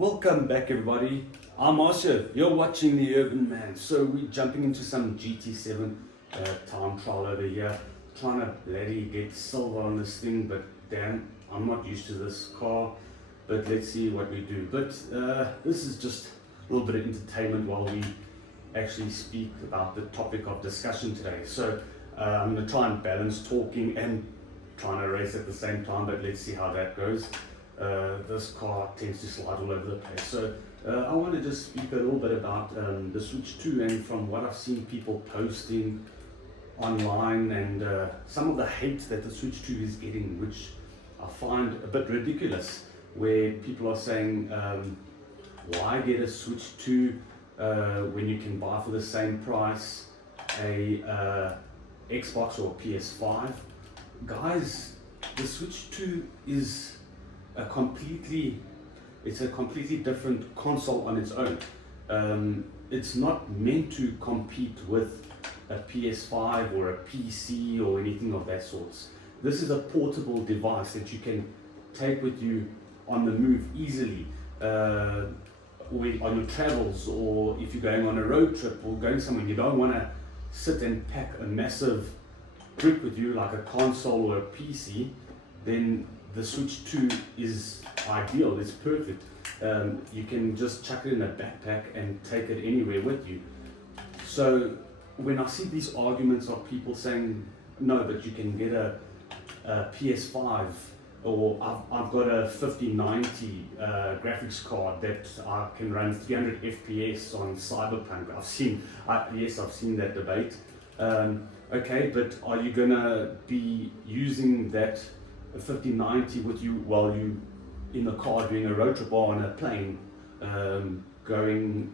Welcome back, everybody. I'm Marcia. You're watching The Urban Man. So we're jumping into some GT7 time trial over here. Trying to bloody get silver on this thing, but damn, I'm not used to this car. But let's see what we do. But this is just a little bit of entertainment while we actually speak about the topic of discussion today. So I'm going to try and balance talking and trying to race at the same time, but let's see how that goes. This car tends to slide all over the place. So I want to just speak a little bit about the Switch 2, and from what I've seen people posting online and some of the hate that the Switch 2 is getting, which I find a bit ridiculous, where people are saying, why get a Switch 2 when you can buy for the same price a Xbox or PS5? Guys, the Switch 2 is a completely different console on its own. It's not meant to compete with a PS5 or a PC or anything of that sort. This is a portable device that you can take with you on the move easily, on your travels, or if you're going on a road trip or going somewhere. You don't want to sit and pack a massive brick with you like a console or a PC. Then the Switch 2 is ideal, it's perfect. You can just chuck it in a backpack and take it anywhere with you. So when I see these arguments of people saying, no, but you can get a PS5, or I've got a 5090 graphics card that I can run 300 FPS on Cyberpunk. I've seen that debate. Okay, but are you gonna be using that 5090 with you while you in the car doing a road trip or on a plane, going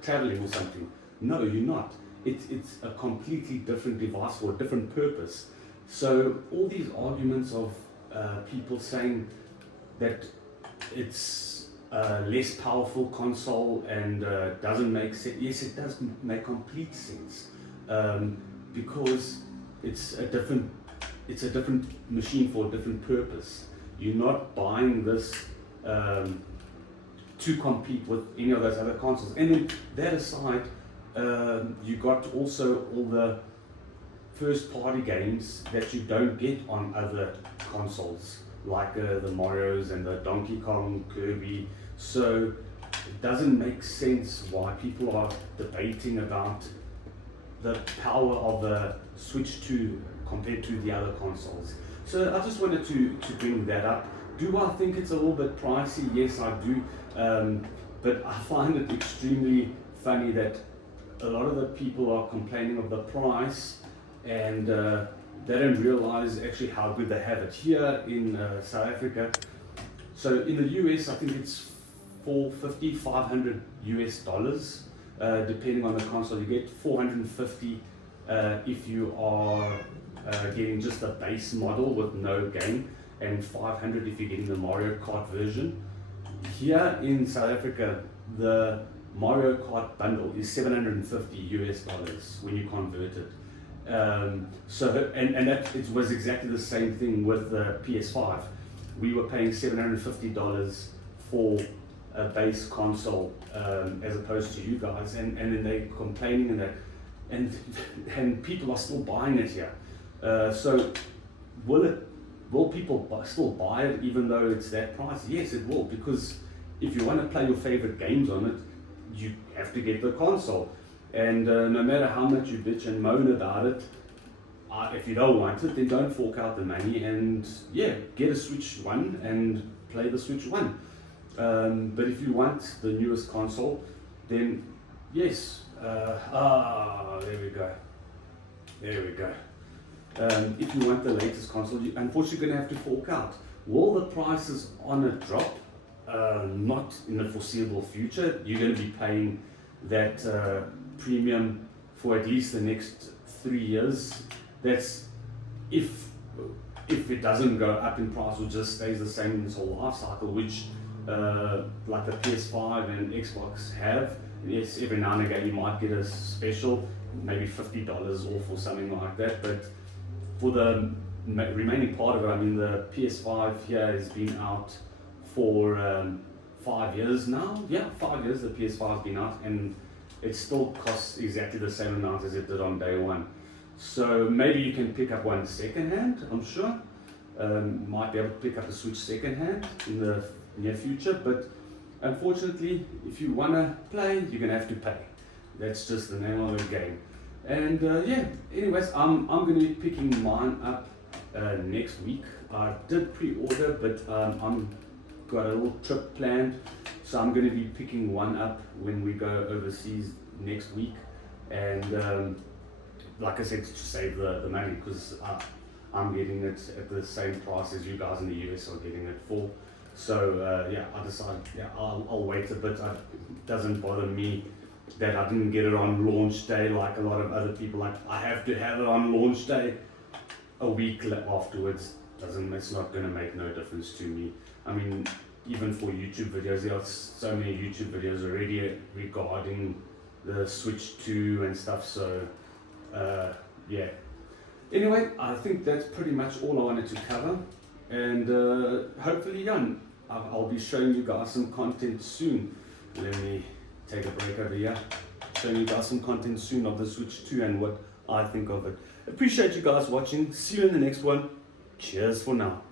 traveling or something? No, you're not. It's a completely different device for a different purpose. So all these arguments of people saying that it's a less powerful console and doesn't make sense. Yes, it does make complete sense, because it's a different machine for a different purpose. You're not buying this to compete with any of those other consoles. And then that aside, you got also all the first party games that you don't get on other consoles, like the Marios and the Donkey Kong, Kirby. So it doesn't make sense why people are debating about the power of the Switch 2 compared to the other consoles. So I just wanted to bring that up. Do I think it's a little bit pricey? Yes, I do. But I find it extremely funny that a lot of the people are complaining of the price, and they don't realize actually how good they have it. Here in South Africa, so in the US, I think it's $450, $500 depending on the console. You get 450 if you are getting just a base model with no game, and 500 if you're getting the Mario Kart version. Here in South Africa, the Mario Kart bundle is $750 when you convert it. And that it was exactly the same thing with the PS5. We were paying $750 for a base console, as opposed to you guys, and then they're complaining and people are still buying it here. So will people still buy it even though it's that price? Yes, it will, because if you want to play your favorite games on it, you have to get the console. And no matter how much you bitch and moan about it, if you don't want it, then don't fork out the money, and get a Switch 1 and play the Switch 1. But if you want the newest console, then yes. There we go. If you want the latest console, you unfortunately going to have to fork out. Will the prices on it drop? Not in the foreseeable future. You're going to be paying that premium for at least the next 3 years. That's if it doesn't go up in price or just stays the same in its whole life cycle, which like the PS5 and Xbox have. Yes, every now and again you might get a special, maybe $50 off or something like that, but for the remaining part of it, I mean, the PS5 here has been out for 5 years now. Yeah, 5 years the PS5 has been out, and it still costs exactly the same amount as it did on day one. So maybe you can pick up one second hand, I'm sure. Might be able to pick up a Switch second hand in the near future, but unfortunately, if you want to play, you're going to have to pay. That's just the name of the game. And yeah, anyways, I'm going to be picking mine up next week. I did pre-order, but I'm got a little trip planned, so I'm going to be picking one up when we go overseas next week. And like I said, to save the money, because I'm getting it at the same price as you guys in the US are getting it for. So yeah, I decided, yeah, I'll wait a bit. It doesn't bother me that I didn't get it on launch day like a lot of other people. Like, I have to have it on launch day. A week afterwards, it's not going to make no difference to me. I mean, even for YouTube videos, there are so many YouTube videos already regarding the Switch 2 and stuff. So yeah. Anyway, I think that's pretty much all I wanted to cover, and hopefully, yeah, I'll be showing you guys some content soon. Let me take a break over here. Showing you guys some content soon of the Switch 2 and what I think of it. Appreciate you guys watching. See you in the next one. Cheers for now.